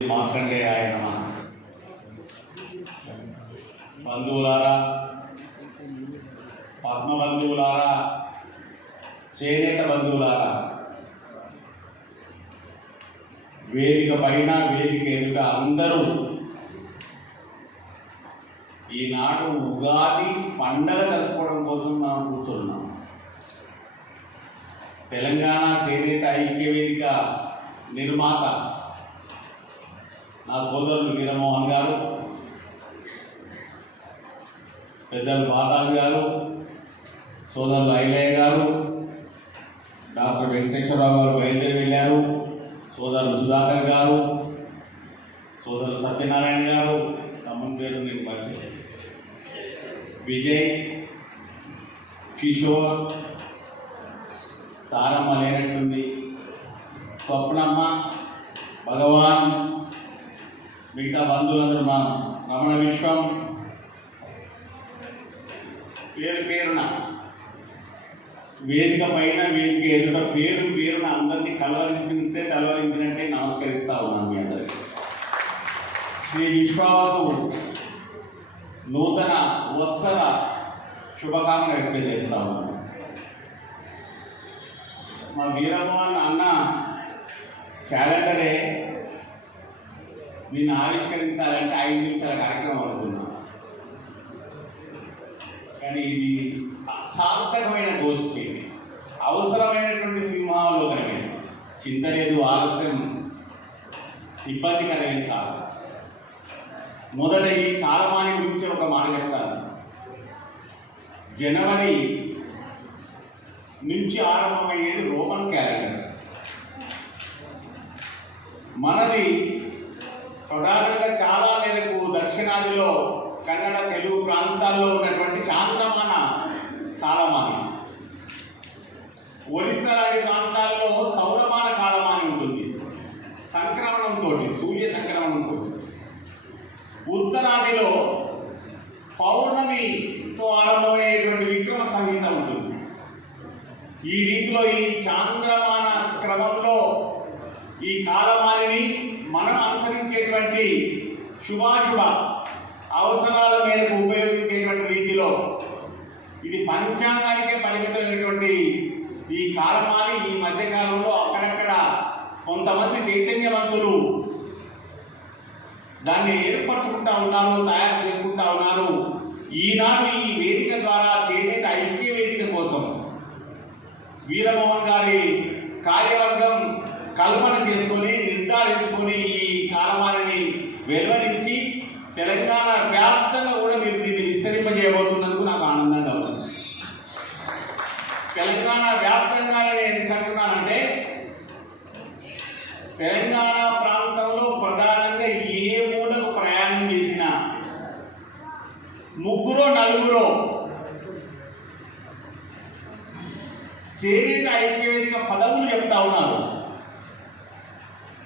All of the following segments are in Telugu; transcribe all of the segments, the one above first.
మార్కండేయాయ నమః. బంధువులారా, పద్మబంధువులారా, చేనేత బంధువులారా, వేదిక పైన వేదిక ఎదుట అందరూ ఈనాడు ఉగాది పండగ జరుపుకోవడం కోసం మనం కూర్చున్నాం. తెలంగాణ చేనేత ఐక్య వేదిక నిర్మాత నా సోదరులు వీరమోహన్ గారు, పెద్దలు బాలాజీ గారు, సోదరులు ఐలయ్య గారు, డాక్టర్ వెంకటేశ్వరరావు గారు బయలుదేరి వెళ్ళారు, సోదరులు సుధాకర్ గారు, సోదరులు సత్యనారాయణ గారు, తమ్ముని పేరు నేను మర్చిపోయాను, విజయ్, కిషోర్, తారమ్మ లేనట్టుంది, స్వప్నమ్మ, భగవాన్, మిగతా బంధువులందరూ, మా రమణ విశ్వం, పేరు పేరున వేదిక పైన వేదిక ఎదుట పేరు పేరున అందరినీ తలవరించినట్టే నమస్కరిస్తా ఉన్నాను మీ అందరికీ. శ్రీ విశ్వాసు నూతన వత్సర శుభకామన వ్యక్తం చేస్తా ఉన్నాను. మా వీరమోహన్ అన్న క్యాలెండరే దీన్ని ఆవిష్కరించాలంటే 5 నిమిషాల కార్యక్రమం అవుతున్నాం. కానీ ఇది సార్థకమైన గోష్ఠి, అవసరమైనటువంటి సింహావలోకనమే. చింత లేదు, ఆలస్యం ఇబ్బందికరమేం కాదు. మొదట ఈ కాలమాని గురించి ఒక మాట చెప్తాను. జనవరి నుంచి ఆరంభమయ్యేది రోమన్ క్యాలెండర్. మనది ప్రధానంగా చాలా మేరకు దక్షిణాదిలో కన్నడ, తెలుగు ప్రాంతాల్లో ఉన్నటువంటి చాంద్రమాన కాలమాని, ఒరిస్సా లాంటి ప్రాంతాల్లో సౌరమాన కాలమాని ఉంటుంది, సంక్రమణంతో, సూర్య సంక్రమణంతో. ఉత్తరాదిలో పౌర్ణమితో ఆరంభమయ్యేటువంటి విక్రమ సంహిత ఉంటుంది. ఈ రీతిలో ఈ చాంద్రమాన క్రమంలో ఈ కాలమానిని మనం అనుసరించేటువంటి శుభాశుభ అవసరాల మేరకు ఉపయోగించేటువంటి రీతిలో ఇది పంచాంగానికే పరిమితమైనటువంటి ఈ కాలమాని ఈ మధ్యకాలంలో అక్కడక్కడ కొంతమంది చైతన్యవంతులు దాన్ని ఏర్పరచుకుంటా ఉన్నారు, తయారు చేసుకుంటా ఉన్నారు. ఈనాడు ఈ వేదిక ద్వారా చేనేత ఐక్య వేదిక కోసం వీరమోహన్ గారి కార్యవర్గం కల్పన చేసుకొని నిర్ధారించుకొని ఈ కాలమానిని వెలువరించి తెలంగాణ వ్యాప్తంగా కూడా మీరు దీన్ని విస్తరింపజేయబోతున్నందుకు నాకు ఆనందంగా ఉంది. తెలంగాణ వ్యాప్తంగా నేను ఎందుకు అంటున్నానంటే, తెలంగాణ ప్రాంతంలో ప్రధానంగా ఏ మూలకు ప్రయాణం చేసినా 3-4 చేనేత ఐక్యవేదిక పదవులు చెప్తా ఉన్నారు.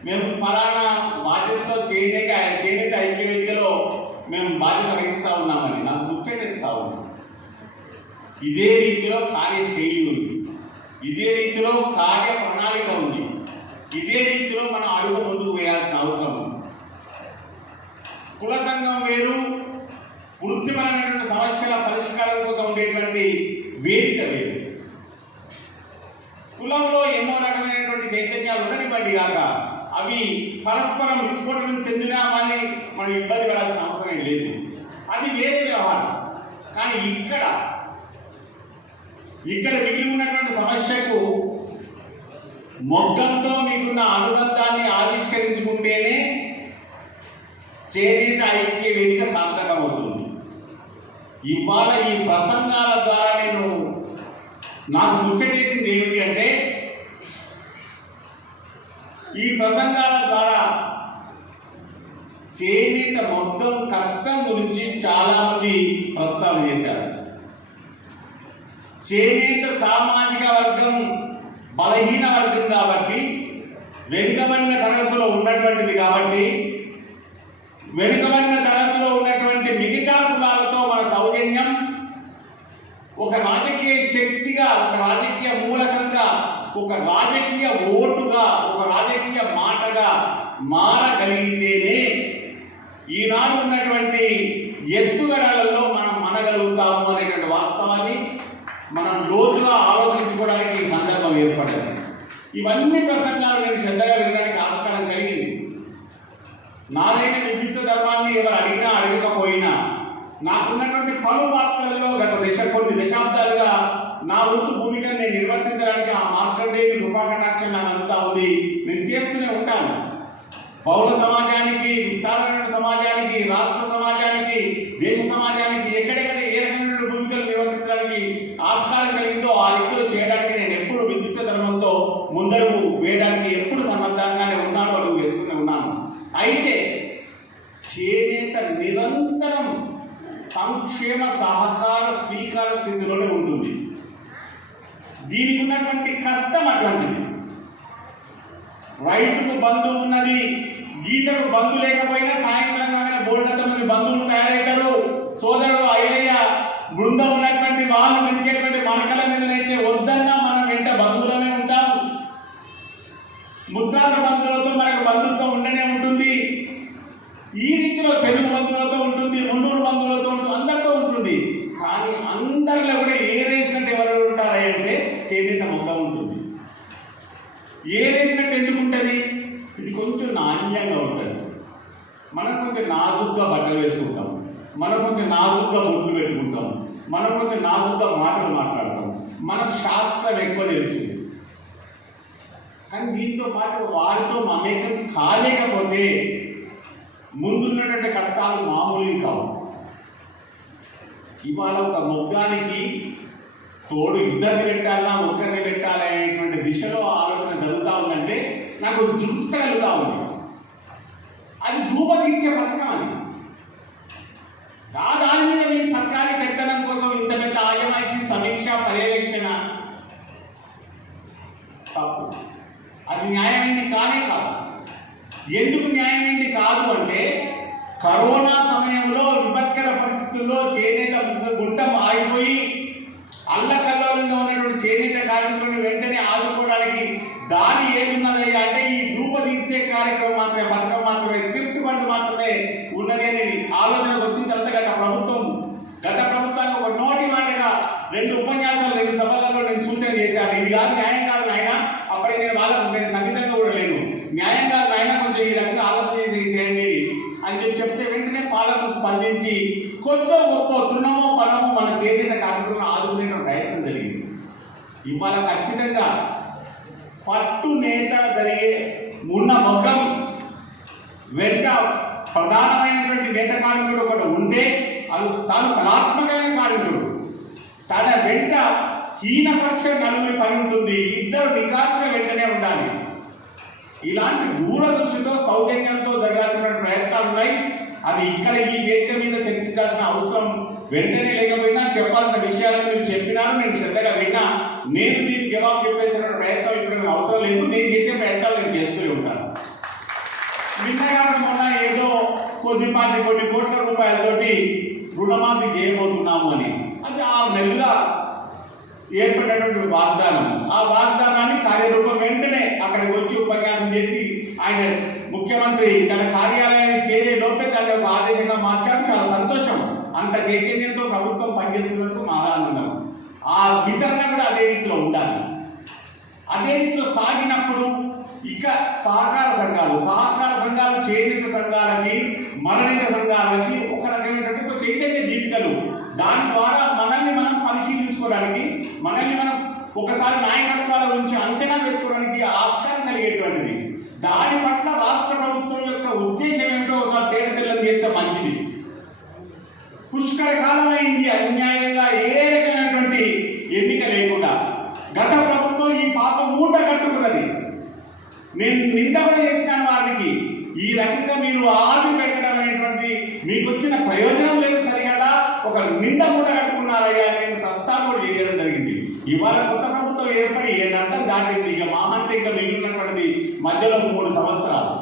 మేము ఫలానా బాధ్యతతో చేనేత ఐక్యవేదికలో మేము బాధ్యత వహిస్తూ ఉన్నామని నాకు ముచ్చటిస్తూ ఉన్నాం. ఇదే రీతిలో కార్యశైలి ఉంది, ఇదే రీతిలో కార్య ప్రణాళిక ఉంది, ఇదే రీతిలో మనం అడుగు ముందుకు వేయాల్సిన అవసరం ఉంది. కుల సంఘం వేరు, వృత్తిపరమైనటువంటి సమస్యల పరిష్కారం కోసం ఉండేటువంటి వేదిక వేరు. కులంలో ఎన్నో రకమైనటువంటి చైతన్యాలు ఉండనివ్వండి కాక అవి పరస్పరం విస్ఫోటనం చెందినా అని మనం ఇబ్బంది పడాల్సిన అవసరం లేదు, అది వేరే వ్యవహారం. కానీ ఇక్కడ మిగిలి ఉన్నటువంటి సమస్యకు మొగ్గంతో మీకున్న అనుబంధాన్ని ఆవిష్కరించుకుంటేనే చేనేత ఐక్య వేదిక సార్థకమవుతుంది. ఇవాళ ఈ ప్రసంగాల ద్వారా నాకు ముచ్చటేసింది ఏమిటి అంటే, ఈ ప్రసంగాల ద్వారా చేనేత మొత్తం కష్టం గురించి చాలామంది ప్రస్తావన చేశారు. చేనేత సామాజిక వర్గం బలహీన వర్గం కాబట్టి, వెనుకబడిన తరగతిలో ఉన్నటువంటిది కాబట్టి, వెనుకబడిన తరగతిలో ఉన్నటువంటి మిగతా కులాలతో మన సౌజన్యం ఒక రాజకీయ శక్తిగా, ఒక రాజకీయ మూలకంగా, ఒక రాజకీయ ఓటుగా, ఒక రాజకీయ మాటగా మారగలిగితేనే ఈనాడు ఉన్నటువంటి ఎత్తుగడలలో మనం మనగలుగుతాము అనేటువంటి వాస్తవాన్ని మనం లోతుగా ఆలోచించుకోవడానికి ఈ సందర్భం ఏర్పడింది. ఇవన్నీ ప్రసంగాలు నేను శ్రద్ధగా వినడానికి ఆస్కారం కలిగింది. నాదైన విద్యుత్ ధర్మాన్ని ఎవరు అడిగినా అడగకపోయినా నాకున్నటువంటి పలు పాత్రలలో గత కొన్ని దశాబ్దాలుగా నా వంతు భూమికను నేను నిర్వర్తించడానికి ఆ మార్కండేయుని కృపాకటాక్షం నాకు అందుతా ఉంది. నేను చేస్తూనే ఉంటాను. బహుళ సమాజానికి, విస్తారమైన సమాజానికి, రాష్ట్ర సమాజానికి, దేశ సమాజానికి ఎక్కడెక్కడ ఏ రకమైన భూమికలు నిర్వర్తించడానికి ఆస్కారం కలిగిందో ఆ రీతిలో చేయడానికి నేను ఎప్పుడు విద్యుత్ ధర్మంతో ముందడుగు వేయడానికి ఎప్పుడు సన్నద్ధంగానే ఉన్నాను, అడుగు వేస్తూనే ఉన్నాను. అయితే చేనేత నిరంతరం సంక్షేమ సహకార స్వీకార స్థితిలోనే ఉంటుంది. దీనికి ఉన్నటువంటి కష్టం అటువంటిది. రైతుకు బంధు ఉన్నది, గీతకు బంధు లేకపోయినా సాయంత్రం కాగానే బోల్డంత మంది బంధువులు తయారవుతారు. సోదరుడు ఐలయ్య బృందం ఉన్నటువంటి వాళ్ళు పెంచేటువంటి మరకల మీదనైతే వద్దన్నా మనం వెంట బంధువులమే ఉంటాం. ముద్రాల బంధువులతో మనకు బంధుత్వం ఉండనే ఉంటుంది. ఈ రీతిలో తెలుగు బంధువులతో ఉంటుంది, ముండూరు బంధువులతో ఉంటుంది, అందరితో ఉంటుంది. కానీ అందరిలో కూడా ఏరేసినట్టు ఎవరు ఉంటారంటే చేనేత మొత్తం ఉంటుంది. ఏరేసినట్టు ఎందుకు ఉంటుంది? ఇది కొంచెం నాణ్యంగా ఉంటుంది. మనం కొంచెం నాజుగ్గా బట్టలు వేసుకుంటాం, మనం కొంచెం నాజుగ్గా బొట్లు పెట్టుకుంటాం, మనం కొంచెం నాజుగ్గా మాటలు మాట్లాడతాం, మనకు శాస్త్రం ఎక్కువ తెలుసు. కానీ దీంతో పాటు వారితో మమేకం కాలేకపోతే ముందున్నటువంటి కష్టాలు మామూలు కావు. ఇవాళ ఒక మొగ్గానికి తోడు ఇద్దరిని పెట్టాలా, ఒక్కరిని పెట్టాలి అనేటువంటి దిశలో ఆలోచన జరుగుతూ ఉందంటే నాకు జుట్స కలుగుతూ ఉంది. అది ధూపదీక్ష పథకం. అది దాని మీద మీ సర్కారీ పెత్తనం కోసం ఇంత పెద్ద ఆజమాయిషీ, సమీక్ష, పర్యవేక్షణ తప్పు. అది న్యాయమైంది కానే కాదు. ఎందుకు న్యాయమైంది కాదు అంటే కరోనా సమయంలో విపత్కర పరిస్థితుల్లో చేనేత గుంటం ఆగిపోయి అల్లకల్లోలంగా ఉన్నటువంటి చేనేత కార్మికులను వెంటనే ఆదుకోవడానికి దారి ఏదున్నది అంటే ఈ ధూపదీక్షే కార్యక్రమం మాత్రమే, పథకం మాత్రమే, స్క్రిప్ట్ ఫండ్ మాత్రమే ఉన్నది అని ఆలోచనకు వచ్చిన తర్వాత గత ప్రభుత్వానికి ఒక నోటి మాటగా 2 ఉపన్యాసాలు 2 సభలలో నేను సూచన చేశాను. ఇది కాదు, న్యాయం కాదు నాయన. అప్పటికి నేను సంగీతంగా కూడా లేను. న్యాయం కాదు నాయన, కొంచెం ఈ రకంగా ఆలోచన చేయండి అని చెప్తే వెంటనే పాలకులు స్పందించి కొత్త గొప్ప తృణమో పనమో మన చేనేత కార్మికులను ఆదుకునే ప్రయత్నం జరిగింది. ఇవాళ ఖచ్చితంగా పట్టు నేత జరిగే ఉన్న మొగ్గం వెంట ప్రధానమైనటువంటి నేత కార్మికుడు ఒకటి ఉంటే అది తాను కళాత్మకమైన కార్మికుడు, తన వెంట హీనపక్ష నలుగురి పని ఉంటుంది. ఇద్దరు నికాసుగా వెంటనే ఉండాలి. ఇలాంటి దూరదృష్టితో సౌజన్యంతో జరగాల్సిన ప్రయత్నాలు ఉన్నాయి. అది ఇక్కడ ఈ వేదిక మీద చర్చించాల్సిన అవసరం వెంటనే లేకపోయినా చెప్పాల్సిన విషయాలను మీరు చెప్పినారు, నేను శ్రద్ధగా విన్నా. నేను దీనికి జవాబు చెప్పేసిన ప్రయత్నం ఇప్పుడు అవసరం లేదు. నేను చేసే ప్రయత్నాలు నేను చేస్తూనే ఉంటాను. నిన్నగాక మొన్న ఏదో కొన్ని కోట్ల రూపాయలతోటి రుణమాఫీ చేయబోతున్నాము అని, అది 6 నెలలుగా ఏర్పడినటువంటి వాగ్దానం. ఆ వాగ్దానాన్ని కార్యరూపం వెంటనే అక్కడికి వచ్చి ఉపన్యాసం చేసి ఆయన ముఖ్యమంత్రి తన కార్యాలయాన్ని చేరే లోపే దాన్ని ఒక ఆదేశంగా మార్చాడు. చాలా సంతోషం. అంత చైతన్యంతో ప్రభుత్వం పనిచేస్తున్నందుకు మా ఆనందం. ఆ వితరణ కూడా అదే రీతిలో ఉండాలి. అదే రీతిలో సాగినప్పుడు ఇక సహకార సంఘాలు చేనేత సంఘాలకి, మరణిత సంఘాలకి ఒక రకమైనటువంటి చైతన్య దీపికలు. దాని ద్వారా మనల్ని మనం పరిశీలించుకోవడానికి, మనల్ని మనం ఒకసారి నాయకత్వాల గురించి అంచనా వేసుకోవడానికి ఆస్కారం కలిగేటువంటిది. దాని పట్ల రాష్ట్ర ప్రభుత్వం యొక్క ఉద్దేశం ఏమిటో ఒకసారి తేటతెల్లం చేస్తే మంచిది. పుష్కర కాలమైంది అన్యాయంగా ఏ రకమైనటువంటి ఎన్నిక లేకుండా గత ప్రభుత్వం ఈ పాప మూట కట్టుకున్నది. నేను నింద కూడా చేసినాను వారికి. ఈ రకంగా మీరు ఆది పెట్టడం అనేటువంటి మీకు వచ్చిన ప్రయోజనం లేదు సరిగదా, ఒక నింద మూట కట్టుకున్నారయ్యా నేను ప్రస్తావన కూడా చేయడం జరిగింది. ఇవాళ కొత్త ప్రభుత్వం ఏర్పడి 7 అర్థం దాటింది. ఇక మామంటే ఇంకా మిగిలినటువంటిది మధ్యలో 3 సంవత్సరాలు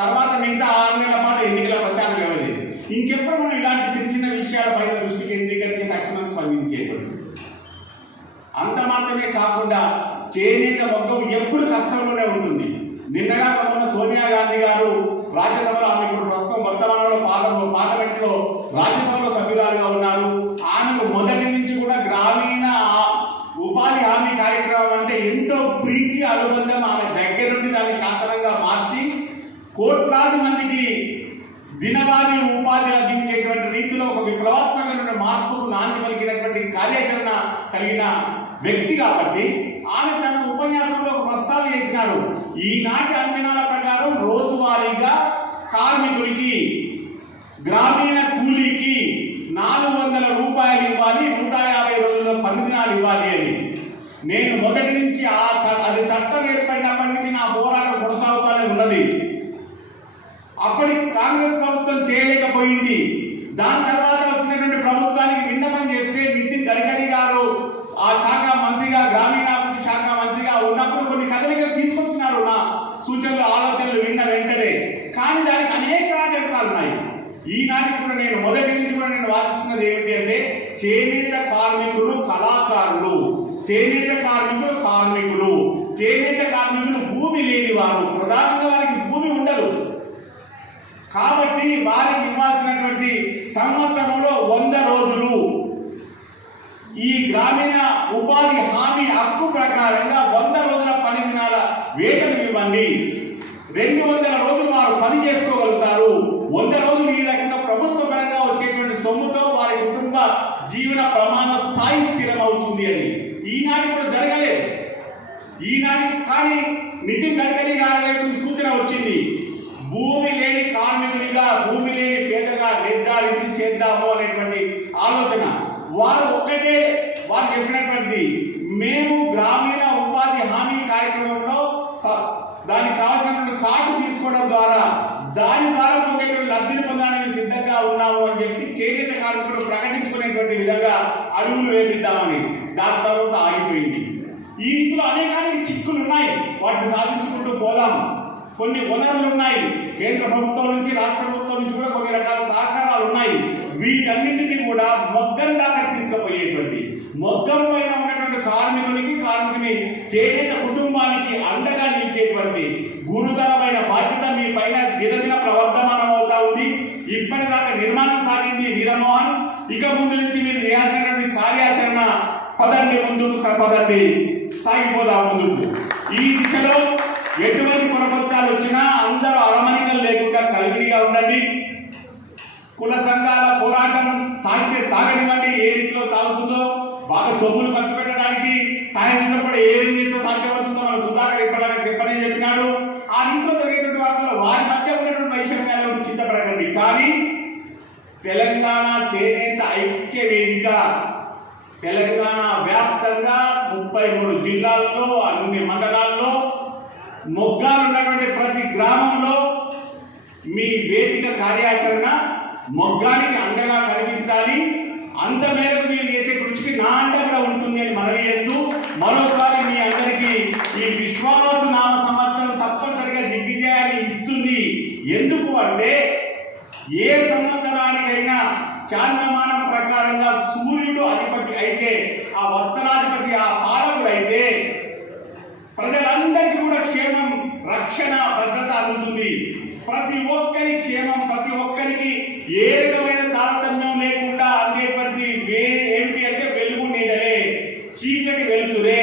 తర్వాత మిగతా 6 నెలల పాటు ఎన్నికల ప్రచారం వ్యవధి. ఇంకెప్పుడు మనం ఇలాంటి చిన్న విషయాలపై దృష్టి కేంద్రీకరించి తక్షణం స్పందించేటువంటి. అంత మాత్రమే కాకుండా చేనేత మొగ్గం ఎప్పుడు కష్టంలోనే ఉంటుంది. నిన్నగా మొన్న సోనియా గాంధీ గారు రాజ్యసభలో, ఆమె ఇప్పుడు ప్రస్తుతం వర్తమానంలో పార్లమెంట్లో రాజ్యసభలో సభ్యురాలుగా ఉన్నారు. ఆమెకు మొదటి నుంచి కూడా గ్రామీణ ఉపాధి హామీ కార్యక్రమం అంటే ఎంతో ప్రీతి అనుబంధం. ఆమె దగ్గర నుండి దాన్ని శాసనంగా మార్చి కోట్లాది మందికి దినవారీ ఉపాధి లభించేటువంటి రీతిలో ఒక విప్లవాత్మకమైన మార్పుకు నాంది పలికినటువంటి కార్యాచరణ కలిగిన వ్యక్తి కాబట్టి ఆమె తన ఉపన్యాసంలో ఒక ప్రస్తావన చేసినారు. ఈనాటి అంచనాల ప్రకారం రోజువారీగా కార్మికుడికి, గ్రామీణ కూలీకి 400 రూపాయలు ఇవ్వాలి, 150 రోజుల్లో 10 దినాలు ఇవ్వాలి అని. నేను మొదటి నుంచి అది చట్టం ఏర్పడినప్పటి నుంచి నా పోరాటం కొనసాగుతూనే ఉన్నది. అప్పటి కాంగ్రెస్ ప్రభుత్వం చేయలేకపోయింది. దాని తర్వాత వచ్చినటువంటి ప్రభుత్వానికి విన్నపం చేస్తే నితిన్ గడ్కరీ గారు ఆ శాఖ మంత్రిగా, గ్రామీణాభివృద్ధి శాఖ మంత్రిగా ఉన్నప్పుడు కొన్ని కదలికలు తీసుకొచ్చినారు. నా సూచనలు, ఆలోచనలు విన్న వెంటనే. కానీ దానికి అనేక ఆటంకాలు ఉన్నాయి. ఈనాటికి కూడా నేను మొదటి నుంచి కూడా నేను వాదిస్తున్నది ఏమిటి అంటే, చేనేత కార్మికులు కళాకారులు, చేనేత కార్మికులు కార్మికులు, చేనేత కార్మికులు భూమి లేని వారు. ప్రధానంగా వారికి భూమి ఉండదు కాబట్టి వారికి ఇవ్వాల్సినటువంటి సంవత్సరంలో 100 రోజులు ఈ గ్రామీణ ఉపాధి హామీ హక్కు ప్రకారంగా 100 రోజుల 10 దినాల వేతనం ఇవ్వండి. 200 రోజులు వారు పని చేసుకోగలుగుతారు. 100 రోజులు ఈ రకంగా ప్రభుత్వ పరంగా వచ్చేటువంటి సొమ్ముతో వారి కుటుంబ జీవన ప్రమాణ స్థాయి స్థిరమవుతుంది అని ఈనాటి కూడా జరగలేదు. ఈనాటి కానీ నితిన్ గడ్కరీ గారి వైపు సూచన వచ్చింది. భూమి లేని కార్మికుడిగా, భూమి లేని పేదగా నిర్ధారించి చేద్దాము అనేటువంటి ఆలోచన. వారు చెప్పినటువంటి మేము గ్రామీణ ఉపాధి హామీ కార్యక్రమంలో దానికి కావాల్సినటువంటి కార్డు తీసుకోవడం ద్వారా దాని ద్వారా పొందేటువంటి లబ్ధిని పొందడానికి సిద్ధంగా ఉన్నాము అని చెప్పి చేనేత కార్మికుడు ప్రకటించుకునేటువంటి విధంగా అడుగులు వేపిద్దామని. దాని తర్వాత ఆగిపోయింది. ఈ రీతిలో అనేక చిక్కులు ఉన్నాయి. వాటిని సాధించుకుంటూ పోదాం. కొన్ని వనరులు ఉన్నాయి. కేంద్ర ప్రభుత్వం నుంచి, రాష్ట్ర ప్రభుత్వం నుంచి కూడా కొన్ని రకాల సహకారాలు ఉన్నాయి. వీటన్నింటినీ కూడా మొగ్గం దాకా తీసుకుపోయేటువంటి, మొగ్గం పైన ఉన్నటువంటి కార్మికుని చేనేత కుటుంబానికి అండగా నిలిచేటువంటి గురుతరమైన బాధ్యత మీ పైన దినదిన ప్రవర్ధమానం అవుతా ఉంది. ఇప్పటిదాకా నిర్మాణం సాగింది వీరమోహన్. ఇక ముందు నుంచి మీరు చేయాల్సినటువంటి కార్యాచరణ పదండి, సాగిపోదాం ముందుకు. ఈ దిశలో ఎటువంటి పునరుత్నాలు వచ్చినా అందరూ అరమరికలు లేకుండా కలివిడిగా ఉండండి. కుల సంఘాల పోరాటం సాగనివ్వండి. ఏ రీతిలో సాగుతుందో, బాగా సొమ్ములు ఖర్చు పెట్టడానికి సాయంత్రం ఏం చేస్తే సాధ్యమవుతుందో మన సుధాకర్ ఇప్పటిదాకా చెప్పినాడు. ఆ రీతిలో జరిగేటువంటి వాటిలో వారి మధ్య ఉన్నటువంటి వైషమ్యాలు చింతపడకండి. కానీ తెలంగాణ చేనేత ఐక్య వేదిక తెలంగాణ వ్యాప్తంగా 33 జిల్లాల్లో, అన్ని మండలాల్లో, మొగ్గాలు ఉన్నటువంటి ప్రతి గ్రామంలో మీ వేదిక కార్యాచరణ మొగ్గానికి అండగా కనిపించాలి. అంత మేరకు మీరు చేసే కృషికి నా అండ కూడా ఉంటుంది అని మనవి చేస్తూ మరోసారి మీ అందరికీ ఈ విశ్వాస నామ సంవత్సరం తప్పనిసరిగా దిగ్విజయాన్ని ఇస్తుంది. ఎందుకు అంటే ఏ సంవత్సరానికైనా చాంద్రమానం ప్రకారంగా సూర్యుడు అధిపతి అయితే, ఆ వత్సరాధిపతి ఆ పాలకుడు అయితే ప్రజలందరికీ కూడా క్షేమం, రక్షణ, భద్రత అందుతుంది. ప్రతి ఒక్కరి క్షేమం, ప్రతి ఒక్కరికి ఏ రకమైన తారతమ్యం లేకుండా అందేటువంటి ఏమిటి అంటే వెలుగు నీడలే, చీకటి వెలుతురే,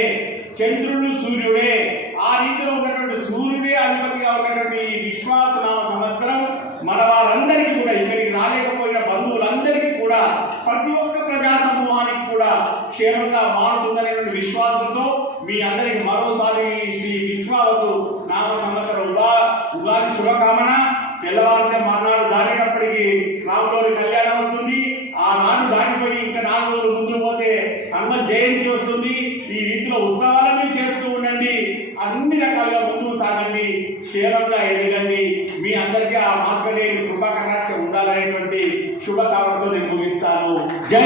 చంద్రుడు సూర్యుడే. ఆ రీతిలో ఉన్నటువంటి సూర్యుడే అధిపతిగా ఉన్నటువంటి ఈ విశ్వాసనామ సంవత్సరం మన వారందరికీ కూడా, ఇక్కడికి రాలేకపోయిన బంధువులందరికీ కూడా, ప్రతి ఒక్క ప్రజా సమూహానికి కూడా క్షేమంగా మారుతుందనేటువంటి విశ్వాసంతో మీ అందరికి మరోసారి శ్రీ విశ్వావసు నామ సంవత్సర ఉగాది శుభకామన. తెల్లవారితే మర్నాడు దాటినప్పటికీ రాములోని కళ్యాణం వస్తుంది. ఆ నాడు దాటిపోయి ఇంకా 4 రోజులు ముందు పోతే హనుమ జయంతి వస్తుంది. ఈ రీతిలో ఉత్సవాలన్నీ చేస్తూ ఉండండి. అన్ని రకాలుగా ముందుకు సాగండి, క్షేమంగా ఎదగండి. మీ అందరికీ ఆ మార్గలేని కృపా కటాక్షం ఉండాలనేటువంటి శుభకామనతో నేను ముగిస్తాను. జై